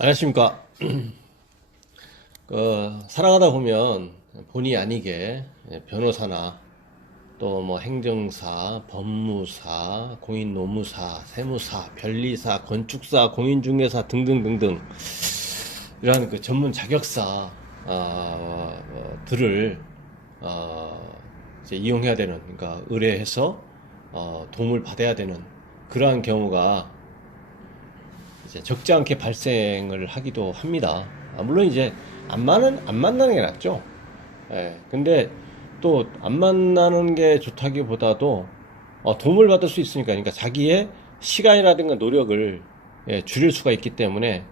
안녕하십니까. 살아가다 보면 본의 아니게 변호사나 또 뭐 행정사, 법무사, 공인노무사, 세무사, 변리사, 건축사, 공인중개사 등등등등 이러한 그 전문 자격사 들을 이제 이용해야 되는, 그러니까 의뢰해서 도움을 받아야 되는 그러한 경우가 이제 적지 않게 발생을 하기도 합니다. 물론 이제 안 만나는 게 낫죠. 예, 근데 또 안 만나는 게 좋다기보다도 도움을 받을 수 있으니까, 그러니까 자기의 시간이라든가 노력을 줄일 수가 있기 때문에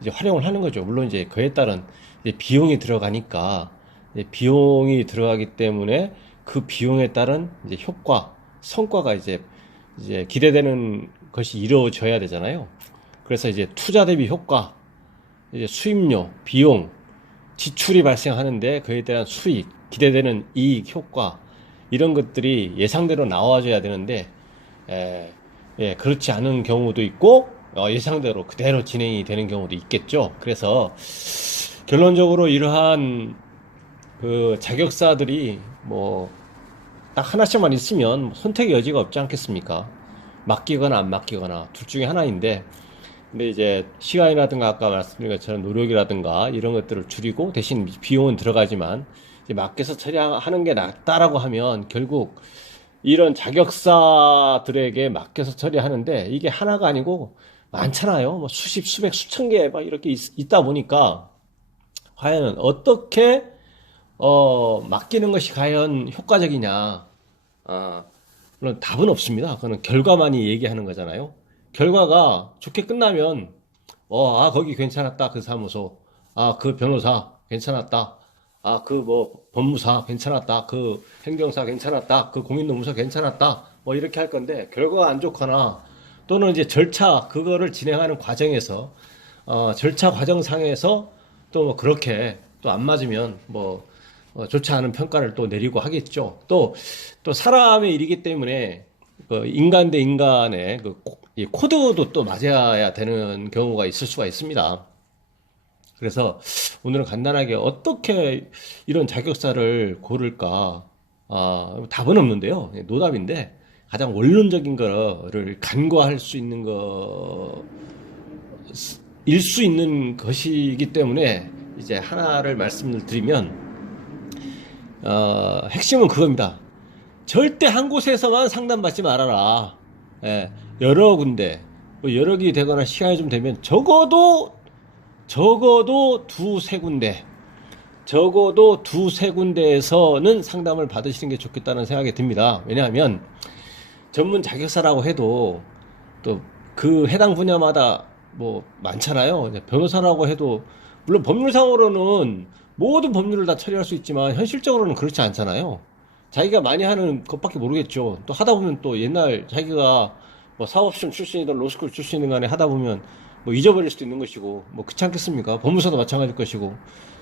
이제 활용을 하는 거죠. 물론 이제 그에 따른 이제 비용이 들어가니까, 이제 비용이 들어가기 때문에 그 비용에 따른 이제 효과, 성과가 이제 기대되는 것이 이루어져야 되잖아요. 그래서 이제 투자 대비 효과, 이제 수입료, 비용, 지출이 발생하는데 그에 대한 수익, 기대되는 이익, 효과, 이런 것들이 예상대로 나와줘야 되는데, 그렇지 않은 경우도 있고, 예상대로 그대로 진행이 되는 경우도 있겠죠. 그래서 결론적으로 이러한 그 자격사들이 뭐 딱 하나씩만 있으면 선택의 여지가 없지 않겠습니까? 맡기거나 안 맡기거나 둘 중에 하나인데, 근데 이제 시간이라든가 아까 말씀드린 것처럼 노력이라든가 이런 것들을 줄이고 대신 비용은 들어가지만 이제 맡겨서 처리하는 게 낫다라고 하면, 결국 이런 자격사들에게 맡겨서 처리하는데 이게 하나가 아니고 많잖아요. 뭐 수십, 수백, 수천 개 막 이렇게 있다 보니까 과연 어떻게 맡기는 것이 과연 효과적이냐? 물론 답은 없습니다. 그거는 결과만이 얘기하는 거잖아요. 결과가 좋게 끝나면, 거기 괜찮았다. 그 사무소. 그 변호사 괜찮았다. 그 뭐 법무사 괜찮았다. 그 행정사 괜찮았다. 그 공인노무사 괜찮았다. 뭐 이렇게 할 건데, 결과가 안 좋거나 또는 이제 절차, 그거를 진행하는 과정에서, 절차 과정상에서 또 뭐 그렇게 또 안 맞으면 뭐 좋지 않은 평가를 또 내리고 하겠죠. 또 사람의 일이기 때문에 그 인간 대 인간의 이 코드도 또 맞아야 되는 경우가 있을 수가 있습니다. 그래서 오늘은 간단하게 어떻게 이런 자격사를 고를까, 답은 없는데요. 노답인데 가장 원론적인 거를 간과할 수 있는 일 수 있는 것이기 때문에 이제 하나를 말씀을 드리면, 핵심은 그겁니다. 절대 한 곳에서만 상담받지 말아라. 예, 여러 군데, 뭐 여러 개 되거나 시간이 좀 되면 적어도 두세 군데, 적어도 두세 군데에서는 상담을 받으시는 게 좋겠다는 생각이 듭니다. 왜냐하면 전문 자격사라고 해도 또 그 해당 분야마다 뭐 많잖아요. 변호사라고 해도 물론 법률상으로는 모든 법률을 다 처리할 수 있지만 현실적으로는 그렇지 않잖아요. 자기가 많이 하는 것밖에 모르겠죠. 또 하다 보면 또 옛날 자기가 뭐 사법시험 출신이든 로스쿨 출신이든 간에 하다 보면 뭐 잊어버릴 수도 있는 것이고, 뭐 그렇지 않겠습니까? 법무사도 마찬가지일 것이고,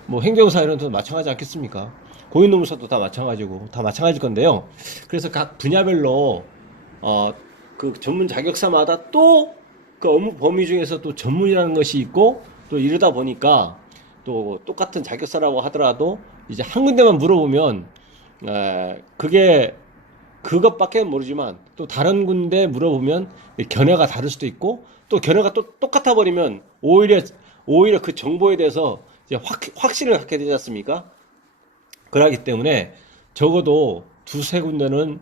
뭐 행정사 이런 데도 마찬가지 않겠습니까? 공인노무사도 다 마찬가지고, 다 마찬가지일 건데요. 그래서 각 분야별로 그 전문 자격사마다 또 그 업무 범위 중에서 또 전문이라는 것이 있고, 또 이러다 보니까 또 똑같은 자격사라고 하더라도 이제 한 군데만 물어보면 그게 그것밖에 모르지만 또 다른 군데 물어보면 견해가 다를 수도 있고, 또 견해가 또 똑같아 버리면 오히려 그 정보에 대해서 이제 확신을 갖게 되지 않습니까? 그러기 때문에 적어도 두세 군데는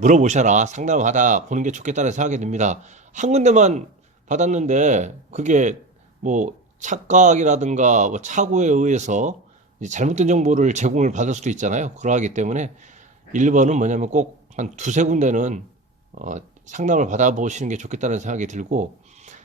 물어보셔라, 상담을 받아 보는 게 좋겠다는 생각이 듭니다. 한 군데만 받았는데 그게 뭐 착각이라든가 뭐 착오에 의해서 잘못된 정보를 제공을 받을 수도 있잖아요. 그러하기 때문에 1번은 뭐냐면 꼭 한 두세 군데는 상담을 받아보시는 게 좋겠다는 생각이 들고,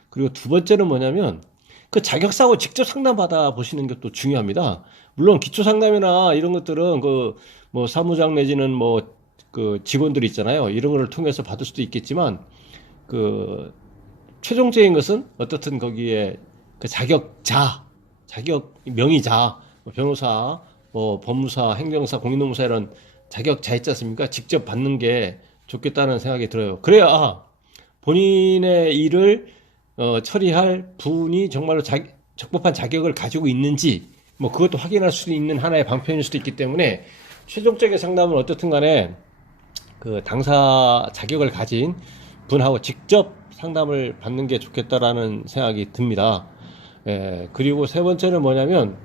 그리고 두 번째는 뭐냐면 그 자격사하고 직접 상담 받아보시는 게 또 중요합니다. 물론 기초 상담이나 이런 것들은 그 뭐 사무장 내지는 뭐 그 직원들 있잖아요. 이런 거를 통해서 받을 수도 있겠지만, 그 최종적인 것은 어떻든 거기에 그 자격 명의자, 뭐 변호사, 뭐 법무사, 행정사, 공인노무사 이런 자격자 있지 않습니까? 직접 받는 게 좋겠다는 생각이 들어요. 그래야 본인의 일을 처리할 분이 정말로 적법한 자격을 가지고 있는지 뭐 그것도 확인할 수 있는 하나의 방편일 수도 있기 때문에 최종적인 상담은 어떻든 간에 그 당사 자격을 가진 분하고 직접 상담을 받는 게 좋겠다라는 생각이 듭니다. 그리고 세 번째는 뭐냐면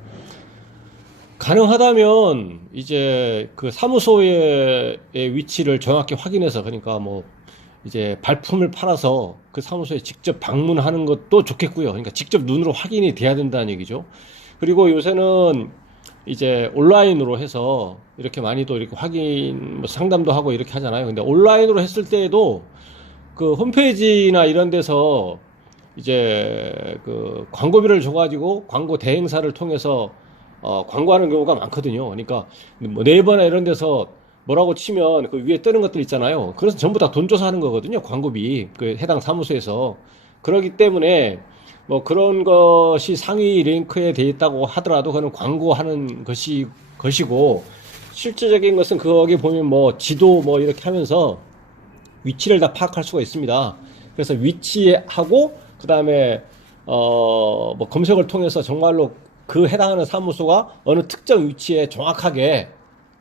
가능하다면 이제 그 사무소의 위치를 정확히 확인해서 그러니까 뭐 이제 발품을 팔아서 그 사무소에 직접 방문하는 것도 좋겠고요. 그러니까 직접 눈으로 확인이 돼야 된다는 얘기죠. 그리고 요새는 이제 온라인으로 해서 이렇게 많이도 이렇게 확인, 뭐 상담도 하고 이렇게 하잖아요. 근데 온라인으로 했을 때에도 그 홈페이지나 이런 데서 이제 그 광고비를 줘가지고 광고 대행사를 통해서 광고하는 경우가 많거든요. 그러니까 뭐 네이버나 이런 데서 뭐라고 치면 그 위에 뜨는 것들 있잖아요. 그래서 전부 다 돈 줘서 하는 거거든요. 광고비 그 해당 사무소에서. 그렇기 때문에 뭐 그런 것이 상위 랭크에 돼 있다고 하더라도 그는 광고하는 것이고 실질적인 것은 거기 보면 뭐 지도 뭐 이렇게 하면서 위치를 다 파악할 수가 있습니다. 그래서 위치하고 그 다음에 뭐 검색을 통해서 정말로 그 해당하는 사무소가 어느 특정 위치에 정확하게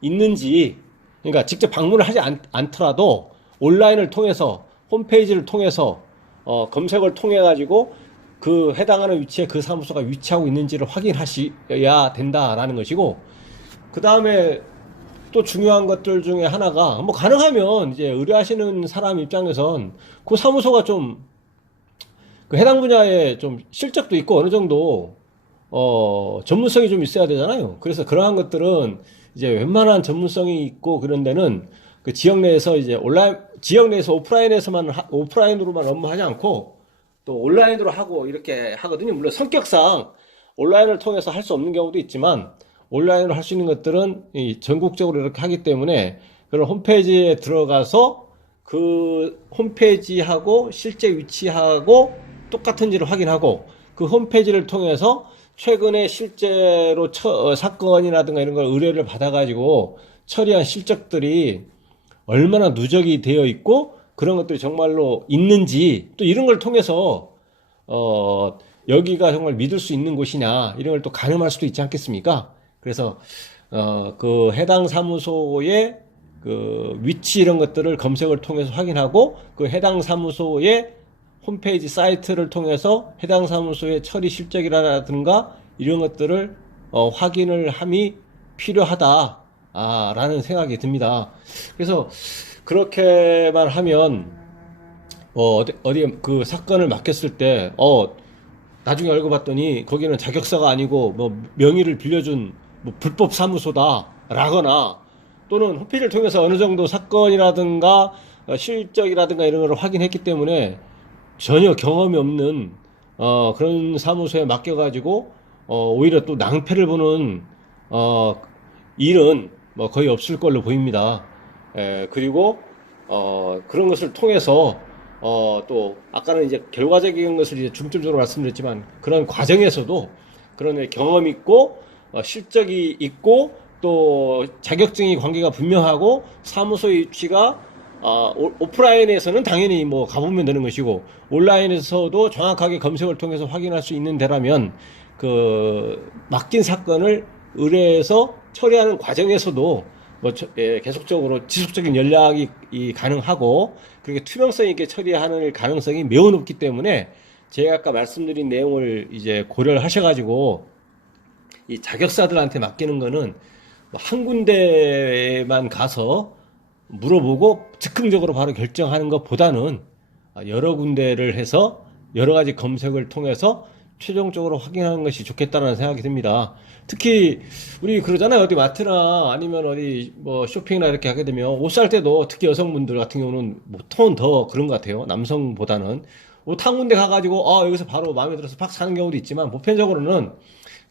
있는지, 그러니까 직접 방문을 하지 않더라도 온라인을 통해서 홈페이지를 통해서 검색을 통해 가지고 그 해당하는 위치에 그 사무소가 위치하고 있는지를 확인하셔야 된다라는 것이고, 그 다음에 또 중요한 것들 중에 하나가 뭐 가능하면 이제 의뢰하시는 사람 입장에선 그 사무소가 좀 그 해당 분야에 좀 실적도 있고 어느 정도 전문성이 좀 있어야 되잖아요. 그래서 그러한 것들은 이제 웬만한 전문성이 있고 그런 데는 그 지역 내에서 이제 지역 내에서 오프라인으로만 업무하지 않고 또 온라인으로 하고 이렇게 하거든요. 물론 성격상 온라인을 통해서 할 수 없는 경우도 있지만 온라인으로 할 수 있는 것들은 전국적으로 이렇게 하기 때문에 그런 홈페이지에 들어가서 그 홈페이지하고 실제 위치하고 똑같은지를 확인하고 그 홈페이지를 통해서 최근에 실제로 사건이라든가 이런 걸 의뢰를 받아가지고 처리한 실적들이 얼마나 누적이 되어 있고 그런 것들이 정말로 있는지 또 이런 걸 통해서 여기가 정말 믿을 수 있는 곳이냐 이런 걸 또 가늠할 수도 있지 않겠습니까? 그래서 그 해당 사무소의 그 위치 이런 것들을 검색을 통해서 확인하고 그 해당 사무소의 홈페이지 사이트를 통해서 해당 사무소의 처리 실적이라든가 이런 것들을 확인을 함이 필요하다 라는 생각이 듭니다. 그래서 그렇게만 하면 어디 그 사건을 맡겼을 때 나중에 알고 봤더니 거기는 자격사가 아니고 뭐 명의를 빌려준 뭐 불법 사무소다 라거나 또는 홈페이지를 통해서 어느 정도 사건이라든가 실적이라든가 이런 걸 확인했기 때문에 전혀 경험이 없는 그런 사무소에 맡겨가지고 오히려 또 낭패를 보는 일은 뭐 거의 없을 걸로 보입니다. 그리고 그런 것을 통해서 또 아까는 이제 결과적인 것을 이제 중점적으로 말씀드렸지만 그런 과정에서도 그런 경험 있고 실적이 있고 또 자격증이 관계가 분명하고 사무소의 위치가 오프라인에서는 당연히 뭐 가보면 되는 것이고 온라인에서도 정확하게 검색을 통해서 확인할 수 있는 데라면 그 맡긴 사건을 의뢰해서 처리하는 과정에서도 뭐 계속적으로 지속적인 연락이 가능하고 그렇게 투명성 있게 처리하는 가능성이 매우 높기 때문에 제가 아까 말씀드린 내용을 이제 고려를 하셔가지고 이 자격사들한테 맡기는 거는 한 군데만 가서 물어보고 즉흥적으로 바로 결정하는 것보다는 여러 군데를 해서 여러 가지 검색을 통해서 최종적으로 확인하는 것이 좋겠다는 생각이 듭니다. 특히 우리 그러잖아요. 어디 마트나 아니면 어디 뭐 쇼핑이나 이렇게 하게 되면 옷 살 때도 특히 여성분들 같은 경우는 보통은 더 그런 것 같아요. 남성보다는 옷 한 군데 가가지고 여기서 바로 마음에 들어서 팍 사는 경우도 있지만 보편적으로는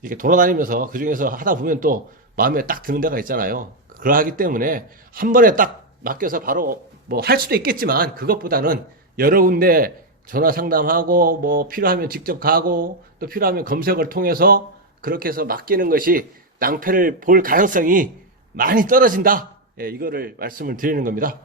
이렇게 돌아다니면서 그 중에서 하다 보면 또 마음에 딱 드는 데가 있잖아요. 그러하기 때문에 한 번에 딱 맡겨서 바로 뭐 할 수도 있겠지만 그것보다는 여러 군데 전화 상담하고 뭐 필요하면 직접 가고 또 필요하면 검색을 통해서 그렇게 해서 맡기는 것이 낭패를 볼 가능성이 많이 떨어진다. 이거를 말씀을 드리는 겁니다.